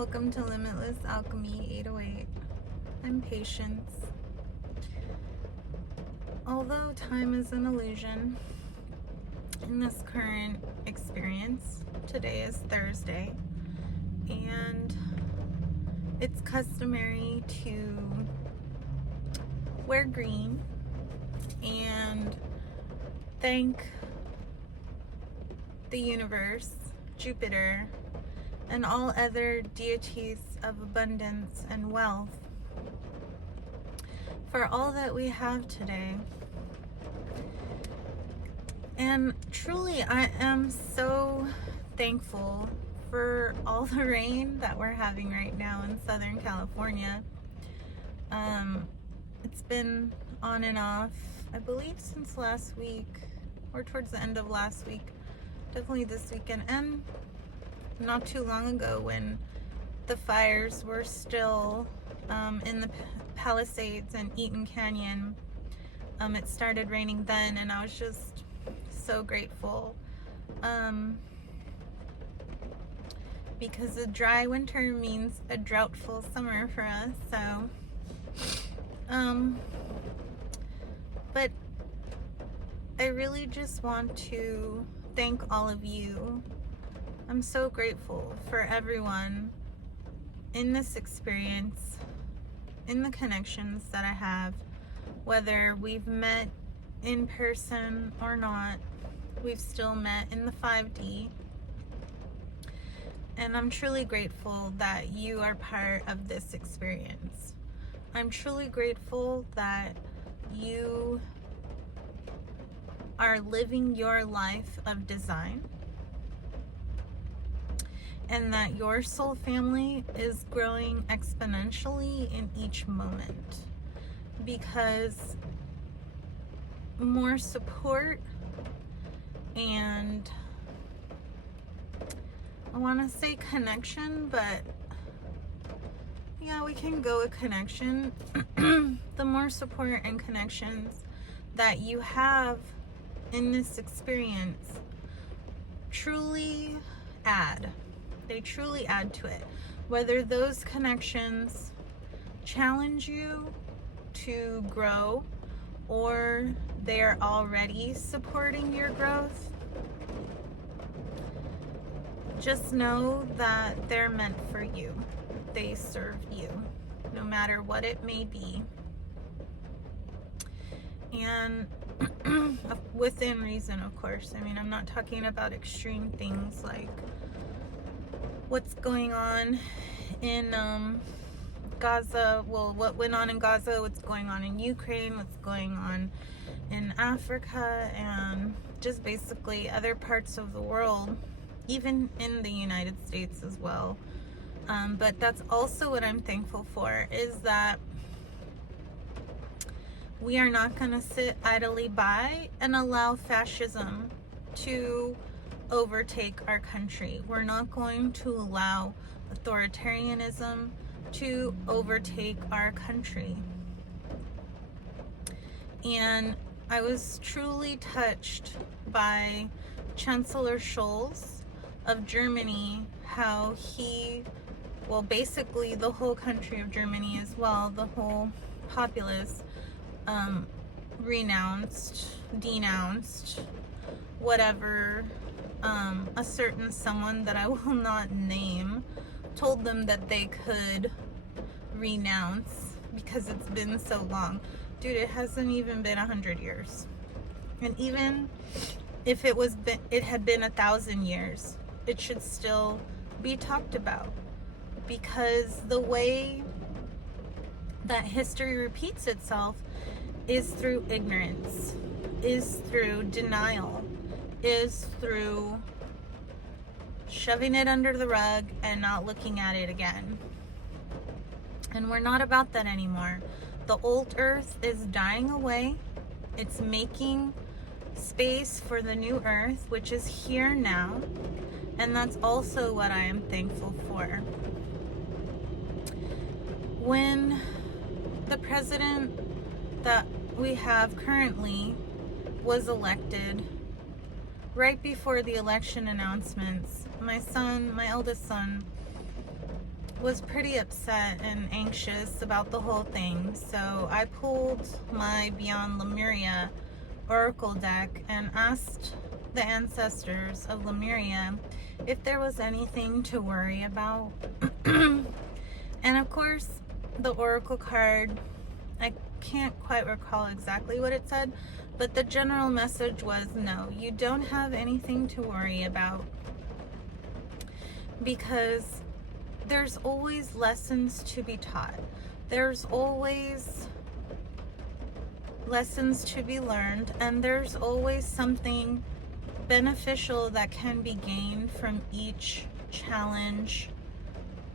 Welcome to Limitless Alchemy 808. I'm Patience. Although time is an illusion in this current experience, today is Thursday, and it's customary to wear green and thank the universe, Jupiter, and all other deities of abundance and wealth for all that we have today. And truly, I am so thankful for all the rain that we're having right now in Southern California. It's been on and off, I believe, since last week, or towards the end of last week, definitely this weekend, and not too long ago when the fires were still in the Palisades and Eaton Canyon. It started raining then, and I was just so grateful because a dry winter means a droughtful summer for us. So but I really just want to thank all of you. I'm so grateful for everyone in this experience, in the connections that I have, whether we've met in person or not. We've still met in the 5D. And I'm truly grateful that you are part of this experience. I'm truly grateful that you are living your life of design, and that your soul family is growing exponentially in each moment, because more support and, I want to say connection, but yeah, we can go with connection. The more support and connections that you have in this experience truly add. They truly add to it. Whether those connections challenge you to grow or they're already supporting your growth, just know that they're meant for you. They serve you, no matter what it may be. And within reason, of course. I mean, I'm not talking about extreme things like what's going on in Gaza, well, what went on in Gaza, what's going on in Ukraine, what's going on in Africa, and just basically other parts of the world, even in the United States as well. But that's also what I'm thankful for, is that we are not going to sit idly by and allow fascism to overtake our country. We're not going to allow authoritarianism to overtake our country. And I was truly touched by Chancellor Scholz of Germany, how he, well, basically the whole country of Germany as well, the whole populace, denounced, whatever, a certain someone that I will not name told them that they could renounce because it's been so long. Dude, it hasn't even been 100 years. And even if it had been 1,000 years, it should still be talked about, because the way that history repeats itself is through ignorance, is through denial, is through shoving it under the rug and not looking at it again. And we're not about that anymore. The old earth is dying away. It's making space for the new earth, which is here now. And that's also what I am thankful for. When the president that we have currently was elected, right before the election announcements, my eldest son, was pretty upset and anxious about the whole thing. So I pulled my Beyond Lemuria Oracle deck and asked the ancestors of Lemuria if there was anything to worry about. And of course, the Oracle card, I can't quite recall exactly what it said, but the general message was no, you don't have anything to worry about, because there's always lessons to be taught. There's always lessons to be learned, and there's always something beneficial that can be gained from each challenge,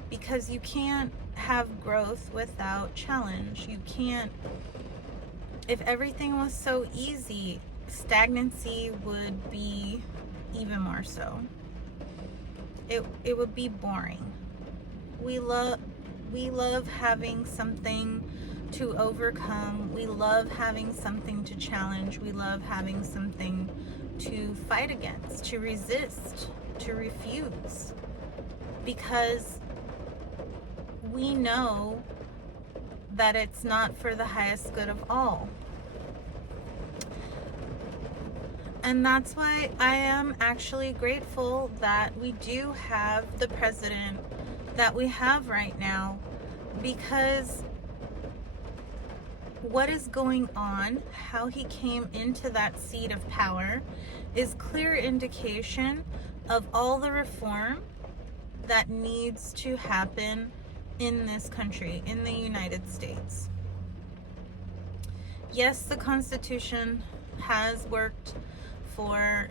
because you can't have growth without challenge. You can't, if everything was so easy, stagnancy would be even more so. It would be boring. We love having something to overcome. We love having something to challenge. We love having something to fight against, to resist, to refuse, because we know that it's not for the highest good of all. And that's why I am actually grateful that we do have the president that we have right now, because what is going on, how he came into that seat of power, is clear indication of all the reform that needs to happen in this country, in the United States. Yes, the Constitution has worked for,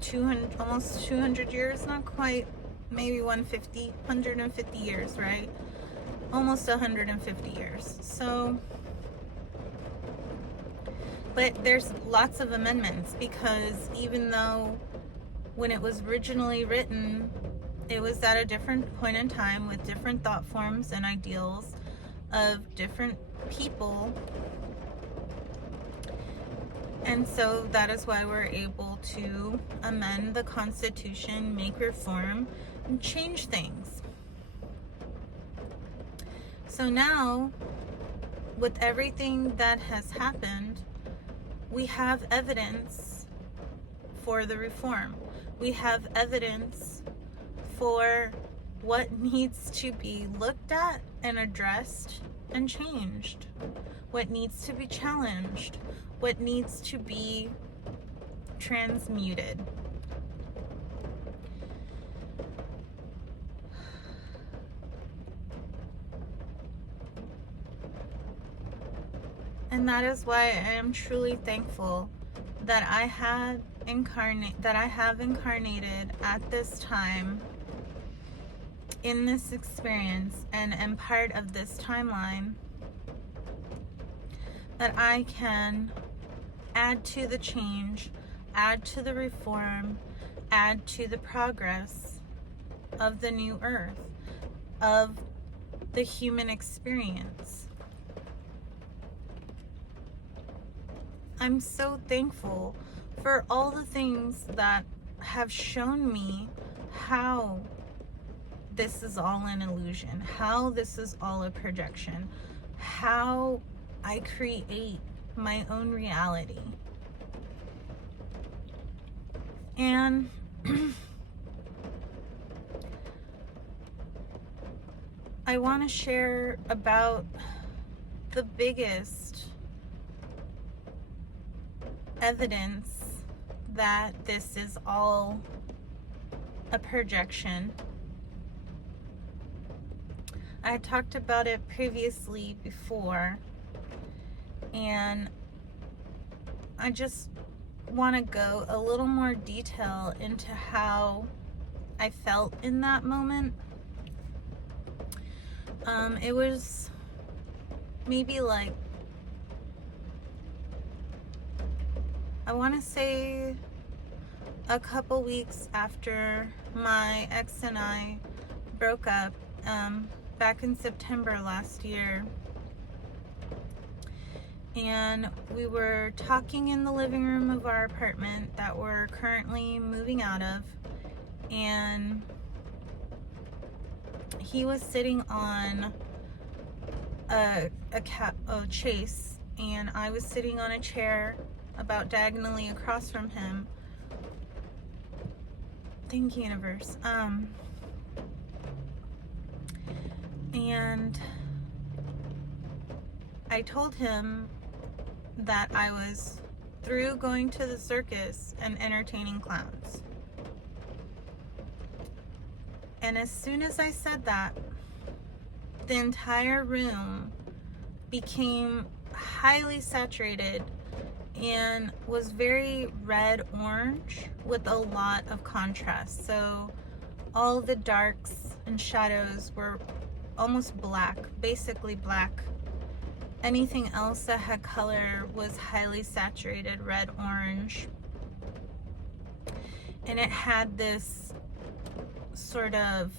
200, almost 200 years, not quite, maybe 150 years, right? Almost 150 years. So, but there's lots of amendments, because even though when it was originally written, it was at a different point in time with different thought forms and ideals of different people. And so that is why we're able to amend the Constitution, make reform, and change things. So now, with everything that has happened, we have evidence for the reform. We have evidence for what needs to be looked at and addressed and changed, what needs to be challenged, what needs to be transmuted. And that is why I am truly thankful that I have incarnated at this time in this experience and am part of this timeline, that I can add to the change, add to the reform, add to the progress of the new earth, of the human experience. I'm so thankful for all the things that have shown me how this is all an illusion, how this is all a projection, how I create my own reality. And I want to share about the biggest evidence that this is all a projection. I talked about it previously before, and I just want to go a little more detail into how I felt in that moment. It was maybe like, I want to say a couple weeks after my ex and I broke up, back in September last year. And we were talking in the living room of our apartment that we're currently moving out of. And he was sitting on a chase, and I was sitting on a chair about diagonally across from him. Thank you, universe. And I told him that I was through going to the circus and entertaining clowns. And as soon as I said that, the entire room became highly saturated and was very red-orange with a lot of contrast. So all the darks and shadows were almost black, basically black. Anything else that had color was highly saturated red-orange. And it had this sort of,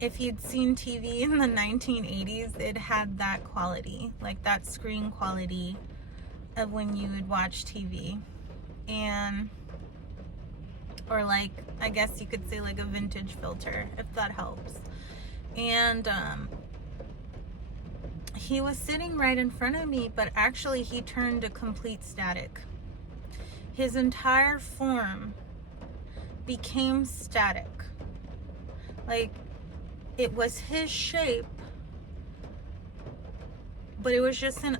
if you'd seen TV in the 1980s, it had that quality, like that screen quality of when you would watch TV. And, or like, I guess you could say like a vintage filter, if that helps. And he was sitting right in front of me, but actually he turned to complete static. His entire form became static. Like, it was his shape, but it was just an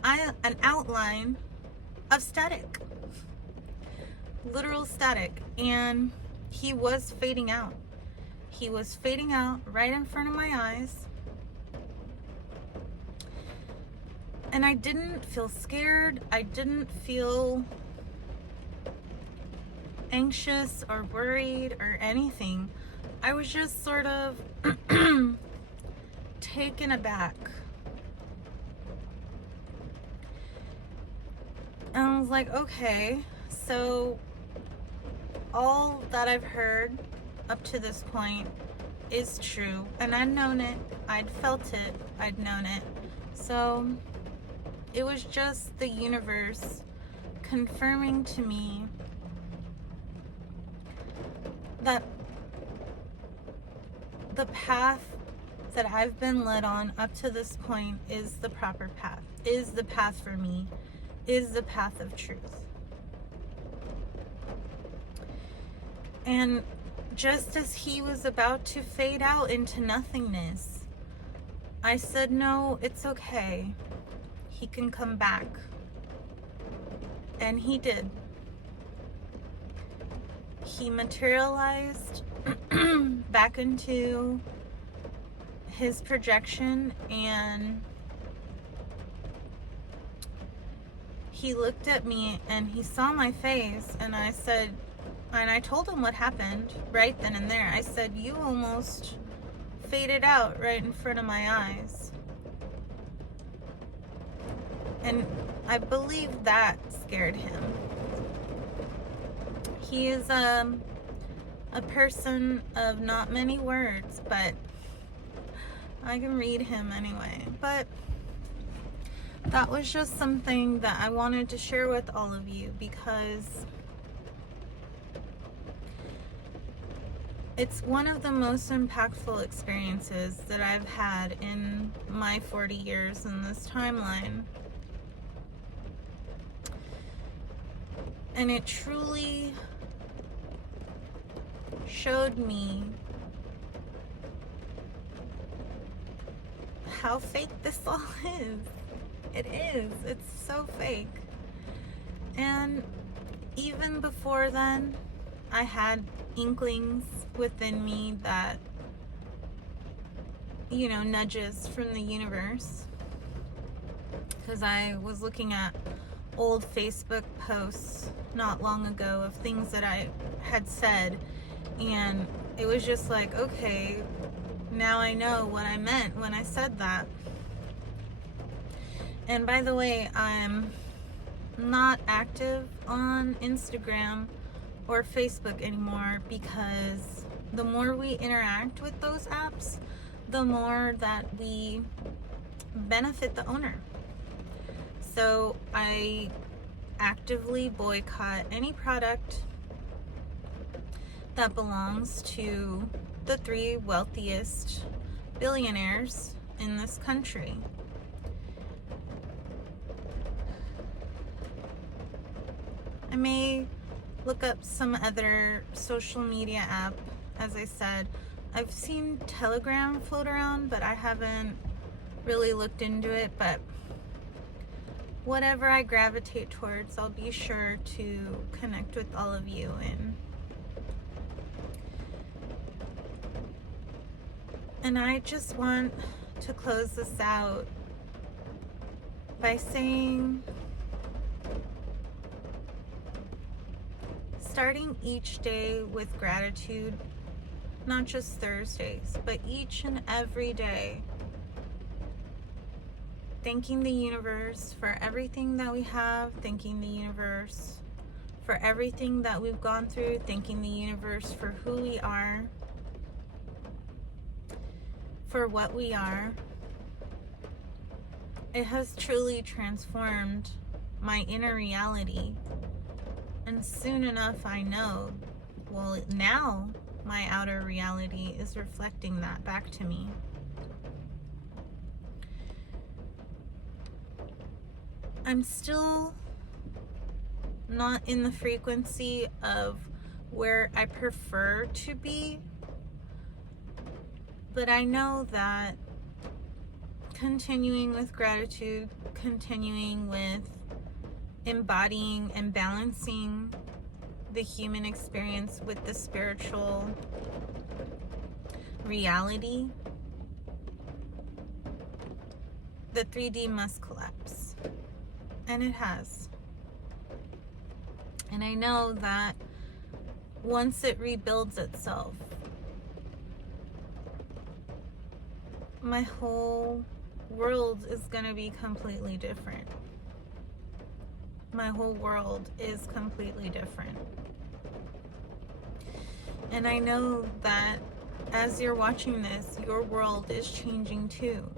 outline of static. Literal static. And he was fading out. He was fading out right in front of my eyes. And I didn't feel scared. I didn't feel anxious or worried or anything. I was just sort of taken aback. And I was like, okay, so all that I've heard up to this point is true. And I'd known it. I'd felt it. I'd known it. So it was just the universe confirming to me that the path that I've been led on up to this point is the proper path, is the path for me, is the path of truth. And just as he was about to fade out into nothingness, I said, no, it's okay. He can come back. And he did. He materialized back into his projection, and he looked at me and he saw my face, and I said, and I told him what happened right then and there. I said, you almost faded out right in front of my eyes. And I believe that scared him. He is a person of not many words, but I can read him anyway. But that was just something that I wanted to share with all of you, because it's one of the most impactful experiences that I've had in my 40 years in this timeline. And it truly showed me how fake this all is. It is. It's so fake. And even before then, I had inklings within me that, you know, nudges from the universe. Because I was looking at old Facebook posts not long ago of things that I had said, and it was just like, okay, now I know what I meant when I said that. And by the way, I'm not active on Instagram or Facebook anymore, because the more we interact with those apps, the more that we benefit the owner. So I actively boycott any product that belongs to the 3 wealthiest billionaires in this country. I may look up some other social media app. As I said, I've seen Telegram float around, but I haven't really looked into it. But whatever I gravitate towards, I'll be sure to connect with all of you in. And I just want to close this out by saying, starting each day with gratitude, not just Thursdays, but each and every day, thanking the universe for everything that we have, thanking the universe for everything that we've gone through, thanking the universe for who we are, for what we are. It has truly transformed my inner reality. And soon enough, I know, well, now my outer reality is reflecting that back to me. I'm still not in the frequency of where I prefer to be, but I know that continuing with gratitude, continuing with embodying and balancing the human experience with the spiritual reality, the 3D must collapse. And it has. And I know that once it rebuilds itself, my whole world is going to be completely different. My whole world is completely different. And I know that as you're watching this, your world is changing too.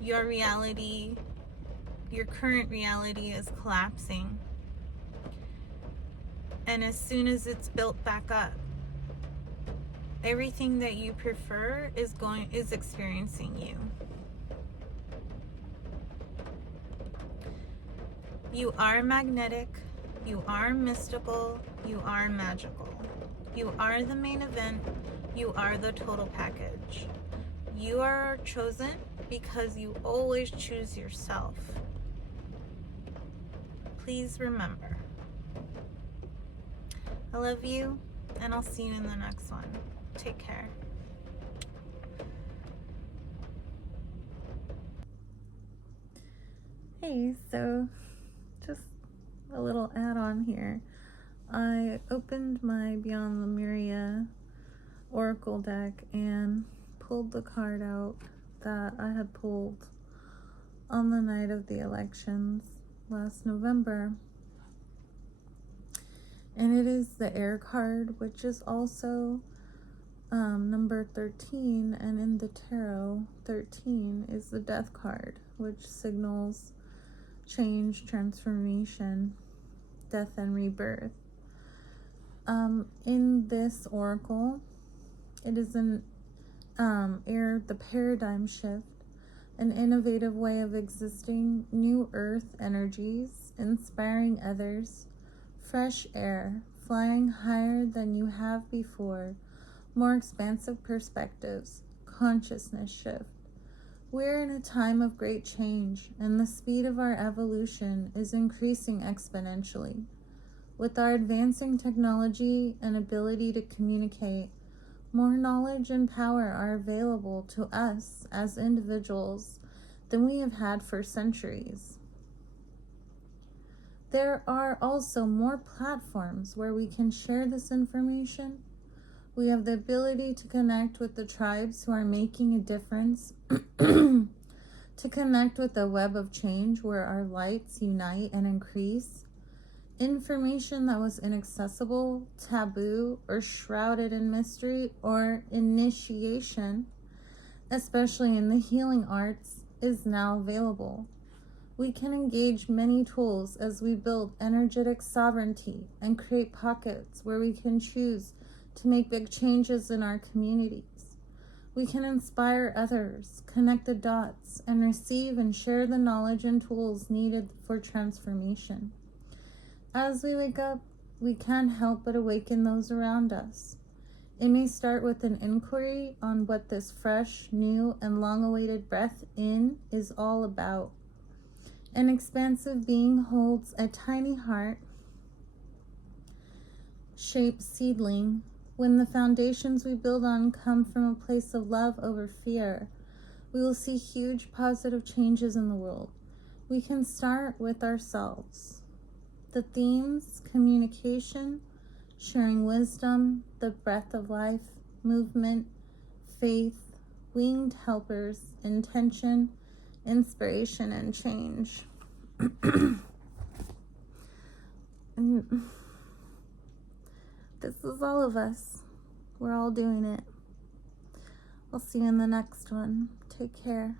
Your reality, your current reality is collapsing. And as soon as it's built back up, everything that you prefer is experiencing you. You are magnetic, you are mystical, you are magical. You are the main event, you are the total package. You are chosen because you always choose yourself. Please remember. I love you, and I'll see you in the next one. Take care. Hey, so just a little add-on here. I opened my Beyond Lemuria Oracle deck and pulled the card out that I had pulled on the night of the elections last November. And it is the Air card, which is also number 13, and in the tarot, 13 is the Death card, which signals change, transformation, death, and rebirth. In this oracle, it is the paradigm shift, an innovative way of existing, new earth energies, inspiring others, fresh air, flying higher than you have before, more expansive perspectives, consciousness shift. We're in a time of great change, and the speed of our evolution is increasing exponentially. With our advancing technology and ability to communicate, more knowledge and power are available to us as individuals than we have had for centuries. There are also more platforms where we can share this information. We have the ability to connect with the tribes who are making a difference, to connect with a web of change where our lights unite and increase. Information that was inaccessible, taboo, or shrouded in mystery or initiation, especially in the healing arts, is now available. We can engage many tools as we build energetic sovereignty and create pockets where we can choose to make big changes in our communities. We can inspire others, connect the dots, and receive and share the knowledge and tools needed for transformation. As we wake up, we can't help but awaken those around us. It may start with an inquiry on what this fresh, new, and long-awaited breath in is all about. An expansive being holds a tiny heart-shaped seedling. When the foundations we build on come from a place of love over fear, we will see huge positive changes in the world. We can start with ourselves. The themes: communication, sharing wisdom, the breath of life, movement, faith, winged helpers, intention, inspiration, and change. And this is all of us. We're all doing it. I'll see you in the next one. Take care.